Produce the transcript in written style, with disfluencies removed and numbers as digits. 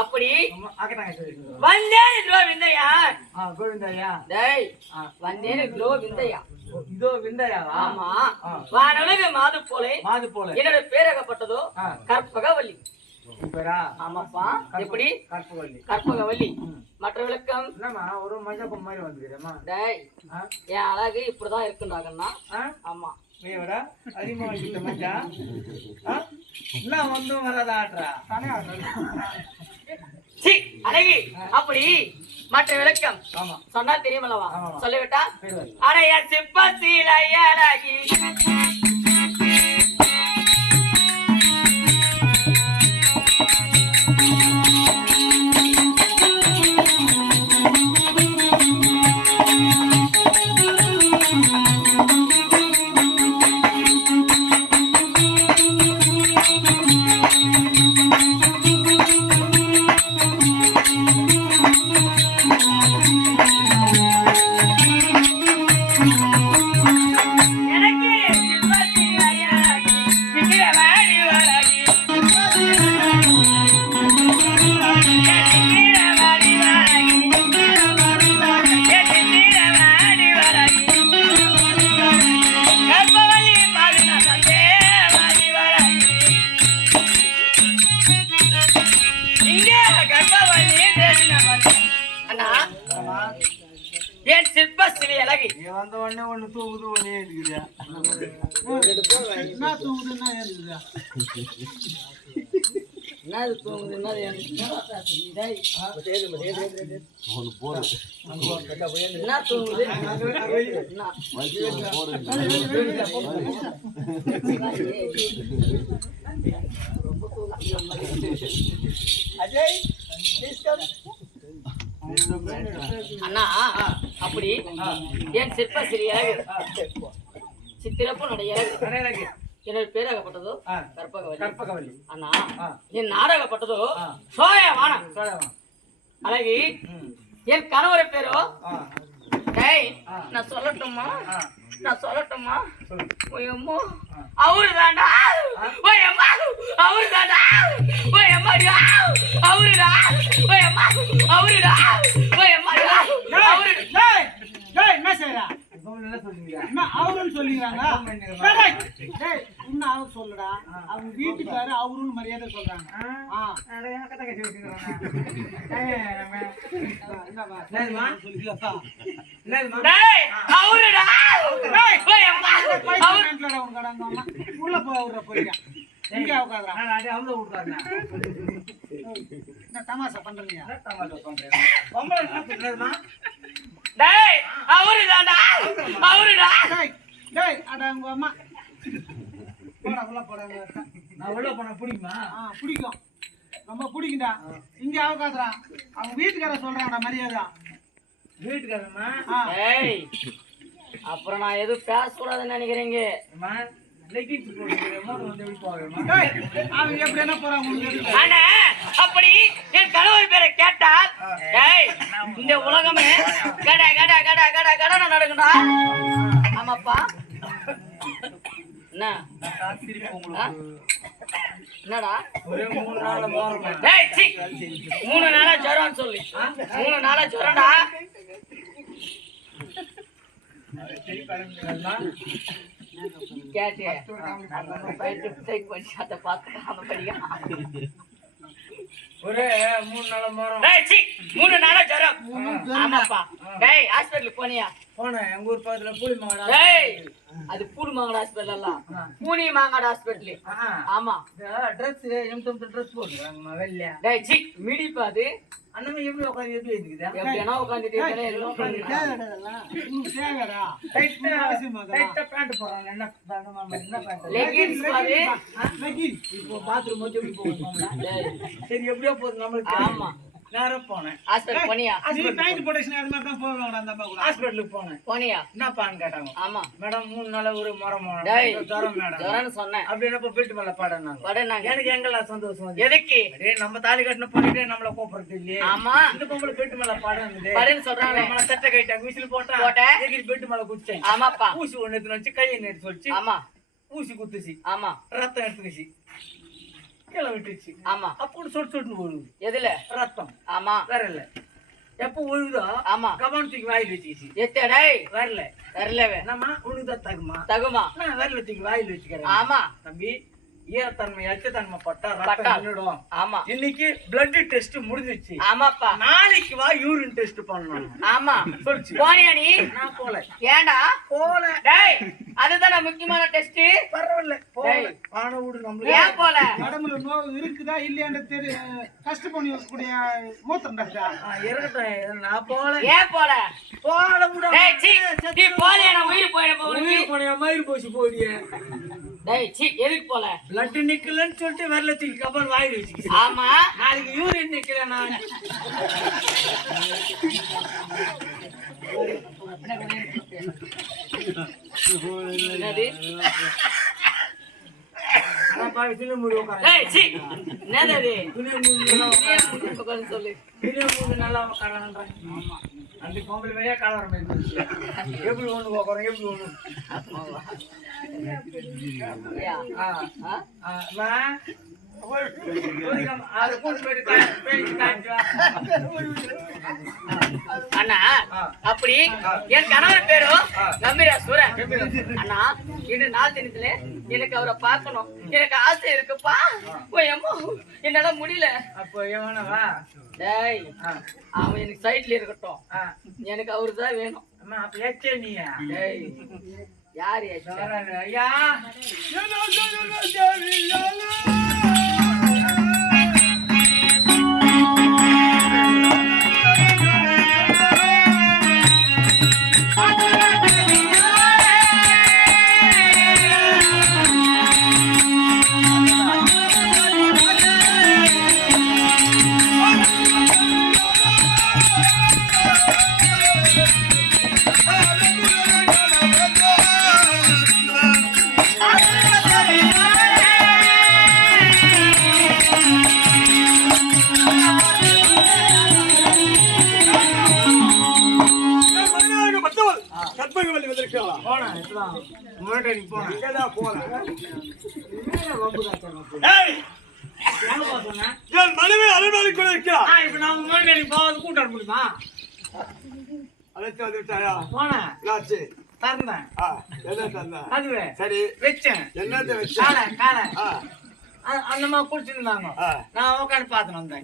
அப்படி வந்தேன் விந்தையா கோவிந்தையா டேய் வந்தேன் விந்தையா இதோ விந்தையா ஆமா வானொலக மாது போல என்னோட பேரகப்பட்டதோ கற்பகவல்லி ஆமாப்பா எப்படி கற்பகவல்லி மற்ற விளக்கம் ஒரு மஞ்சள் மாதிரி வந்துக்கிறேம்மா டேய் என் அழகு இப்படிதான் இருக்குண்டாகன்னா ஆமா நீடா அதிகமா வச்சுட்ட மஞ்சா என்ன ஒன்றும் வராதாட்ரா தானே சி அழகி அப்படி மற்ற விளக்கம் சொன்னா தெரியுமல்லவா சொல்லிவிட்டா அடைய சிப்பத்தில அழகி ஏன் சிற்ப சிலை அழகி வந்த உடனே ஒண்ணு தூங்குது ஒண்ணே இருக்குதா என்ன தூங்குதுன்னா இருக்குதா என்னது தூங்குது என்ன தூங்குது அஜய் அண்ணா அப்படி என் சிற்ப சிறியழகு சித்திரப்பு நடையழகு என்னோட பேராகப்பட்டதோ கற்பகவல்லி அண்ணா என் நாடகப்பட்டதோ சோயவானம் அழகி என் கணவர் பேரோ டேய் நான் சொல்லட்டுமா ஓயம்மா அவரு தாண்டா ஓயம்மா அவரு தாண்டா ஓயம்மா அவருடா ஓயம்மா அவருடா ஓயம்மா அவரு டேய் டேய் என்ன செய்றா அவருன்னு சொல்லிக்கிறாங்க இன்னும் அவர் சொல்லுடா அவங்க வீட்டுக்காரு அவருன்னு மரியாதை சொல்றாங்க உள்ள போயிருக்கா எங்க உட்காந்துறாங்க தமாசா பண்றீங்க டேய் அவருதாடா அவருடா டேய் அட உங்க அம்மா போடா நான் உள்ள போனா பிடிக்குமா பிடிக்கும் ரொம்ப பிடிக்கும்டா இங்க அவகாசரா அவங்க வீட்டுக்கார சொல்றாங்கடா மரியாதை வீட்டுக்காரம்மா டேய் அப்புறம் நான் எதுவும் பேசக்கூடாதுன்னு நினைக்கிறீங்க அப்படி என் கணவர் பேரை கேட்டால் இந்த உலகமே கட கட கட கட கடன நடக்குண்டா ஆமாப்பா என்னடா 3 நாளா ஜுரம் சொல்லி 3 நாளா ஜுரம்டா கேட்டியா ஒரு 3 நாளா மரம் 3 நாளா ஜுரம் ஆமாப்பா டேய் ஹாஸ்பிடலுக்கு போனியா போனேன் எங்க ஊர் பக்கத்துல பூலி மாங்கடா டேய் அது பூலி மாங்கடா ஹாஸ்பிடல் இல்ல பூனி மாங்கடா ஹாஸ்பிடல் ஆமா Dress எம்டம் Dress போடுறாங்க வெள்ளை டேய் மிடிப்பா அது அண்ணா எப்படி உட்கார்ந்து எப்படி இருக்குதா எப்படினா உட்கார்ந்துட்டே எல்லாம் தேவைடா தேவைடா டைட்டா பேண்ட் போறாங்க என்ன பேண்ட் லெகின்ஸ் பாரு லெகின்ஸ் இப்போ பாத்ரூம் வந்து எப்படி போவாங்க சரி எப்படியோ போறது நம்மளுக்கு ஆமா நேரா போனேன் ஹாஸ்பிடல் போனியா நீ பேண்ட் போடேஷன் அது மாதிரி தான் போவாங்கடா அந்த அம்மா கூட ஹாஸ்பிடலுக்கு போனேன் போனியா என்ன பான் கேட்டாங்க ஆமா மேடம் 3 நாளா ஒரு மரம் ஜரம் மேடம் ஜரம்னு சொன்னேன் அப்படி என்ன போயிட்டு மேல பாடனாங்க எனக்கு எங்கெல்லாம் சந்தோஷம் எதுக்கு டேய் நம்ம தாலி கட்டன பண்ணிட்டே நம்மள கூப்பிடுறது இல்லையே ஆமா இந்த பொம்பளை போயிட்டு மேல பாடனது பாடன்னு சொல்றாங்க நம்ம சட்டை கைட்டாங்க விசில் போட்டா எகிரி போயிட்டு மேல குடிச்சேன் ஆமாப்பா ஊசி ஒண்ணு எடுத்து வச்சு கையை எடுத்து வச்சு ஆமா ஊசி குத்துச்சு ஆமா ரத்தம் எடுத்துச்சு கீழே விட்டுச்சு. ஆமா. அப்படி சொட்டு ஒழுகுது. எதுல? ரத்தம். ஆமா. வேற இல்ல. எப்ப ஒழுகுதோ ஆமா. கபான் தூக்கி வாயில் வச்சுக்கிச்சு. எத்தடை? வரல. வரலவே. என்னம்மா உனக்கு தான் தகுமா? தகுமா? நான் வரல தூக்கி வாயில் வச்சுக்கிறேன். ஆமா. தம்பி ஈரத்தன்மை எச்சத்தன்மை பட்டா பட்டா. ரத்தம் நின்னுடும். ஆமா. இன்னைக்கு பிளட் டெஸ்ட் முடிஞ்சிச்சு. ஆமாப்பா. நாளைக்கு வா யூரின் டெஸ்ட் பண்ணணும். ஆமா. சொல்லுச்சு. போனியா நீ? நான் போல. ஏன்டா? போல. டேய் அதுதான் முக்கியமான டெஸ்ட். பரவாயில்ல. போல. டேய். ஆன விடு நம்மளுக்கு. ஏன் போல? உடம்புல நோய் இருக்குதா இல்லையான்னு தெரிய டெஸ்ட் பண்ணி கூடிய மூத்திரம் டெஸ்டா? இருக்கட்டும். நான் போல. ஏன் போல? போல விடு. டேய் சீ நீ போறியா நான் உயிர் போயிட போறேன். உயிர் போனியா மயிர் போச்சு போறியே. டேய் சீ எதுக்கு போல? பிளட் நிக்கலன்னு சொல்லிட்டு வரல தூக்கி கபர் வாயில் வச்சுக்கிச்சு. ஆமா. நாளைக்கு யூரின் நிக்கல நான். என்னது? நான் பாவி தின்னு முடி உட்கார. டேய் சீ என்னது அது? தின்னு முடி நல்லா நீ உட்கார்ந்து சொல்லு. தின்னு முடி நல்லா உட்காரன்றேன். ஆமா. அந்த பொம்பளை வேலையா கலவர மாதிரி போச்சு. எப்படி ஒண்ணு உட்காரம் எப்படி ஒண்ணு. யா. ஆ ஆ? மா அது கூட்டு போயிட்டு பேசி காய்ச்சி வா. அண்ணா அப்படி என் கணவர் பேரும் கம்பீரா சூரன். அண்ணா இன்று நாள் தினத்துல எனக்கு அவரை பார்க்கணும். எனக்கு ஆசை இருக்குப்பா. போய் அம்மா என்னால முடியல. அப்போ எவனவா? டேய் அவன் எனக்கு சைட்ல இருக்கட்டும். எனக்கு அவரு தான் வேணும். அம்மா அப்ப ஏச்சே நீயா? டேய் யார் ஐயா போனா இப்பதான் முன்னாடி போனா இங்கதான் போனா. என் மனைவி அலுவலகம் கூட இருக்கிறார். இப்ப நான் முன்னாடி போவது கூட்ட முடியுமா? அழைத்து வந்து விட்டாயா? போனேன் என்னாச்சு? தந்தேன். என்ன தந்தா? அதுவே சரி வச்சேன். என்னத்தை வச்ச? காலை அந்த மாதிரி குடிச்சிருந்தாங்க. நான் உட்காந்து பார்த்து வந்தேன்.